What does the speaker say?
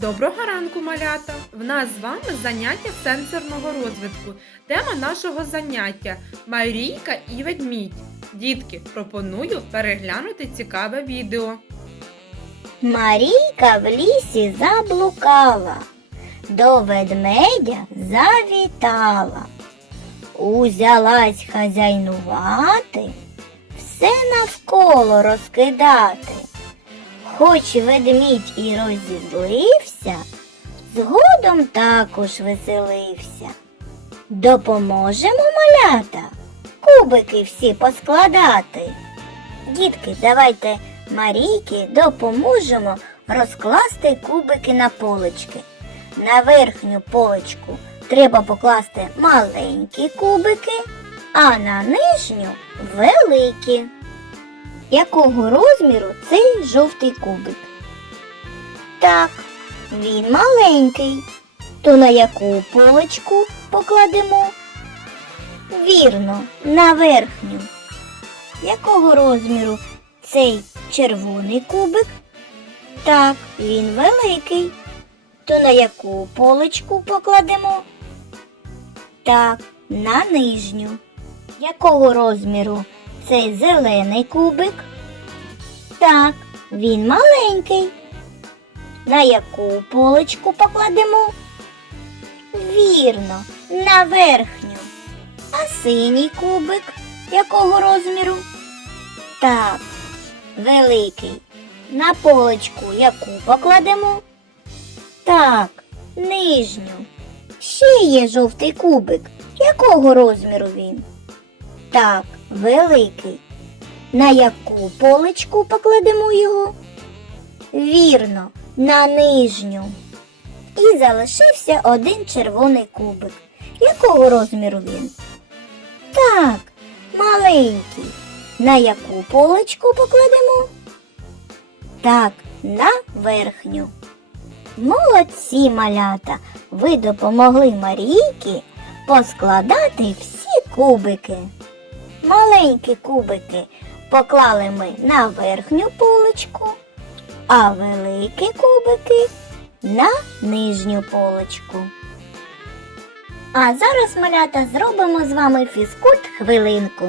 Доброго ранку, малята! В нас з вами заняття сенсорного розвитку. Тема нашого заняття Марійка і ведмідь. Дітки, пропоную переглянути цікаве відео. Марійка в лісі заблукала, до ведмедя завітала. Узялась хазяйнувати, все навколо розкидати. Хоч ведмідь і розізлився, згодом також веселився. Допоможемо малята, кубики всі поскладати. Дітки, давайте Марійки допоможемо розкласти кубики на полички. На верхню поличку треба покласти маленькі кубики, а на нижню великі. Якого розміру цей жовтий кубик? Так, він маленький. То на яку поличку покладемо? Вірно, на верхню. Якого розміру цей червоний кубик? Так, він великий. То на яку поличку покладемо? Так, на нижню. Якого розміру цей зелений кубик? Так, він маленький. На яку поличку покладемо? Вірно, на верхню. А синій кубик якого розміру? Так, великий. На полочку яку покладемо? Так, нижню. Ще є жовтий кубик. Якого розміру він? Так, великий. На яку поличку покладемо його? Вірно, на нижню. І залишився один червоний кубик. Якого розміру він? Так, маленький. На яку полочку покладемо? Так, на верхню. Молодці малята! Ви допомогли Марійки поскладати всі кубики. Маленькі кубики поклали ми на верхню полочку, а великі кубики на нижню полочку. А зараз, малята, зробимо з вами фізкульт хвилинку.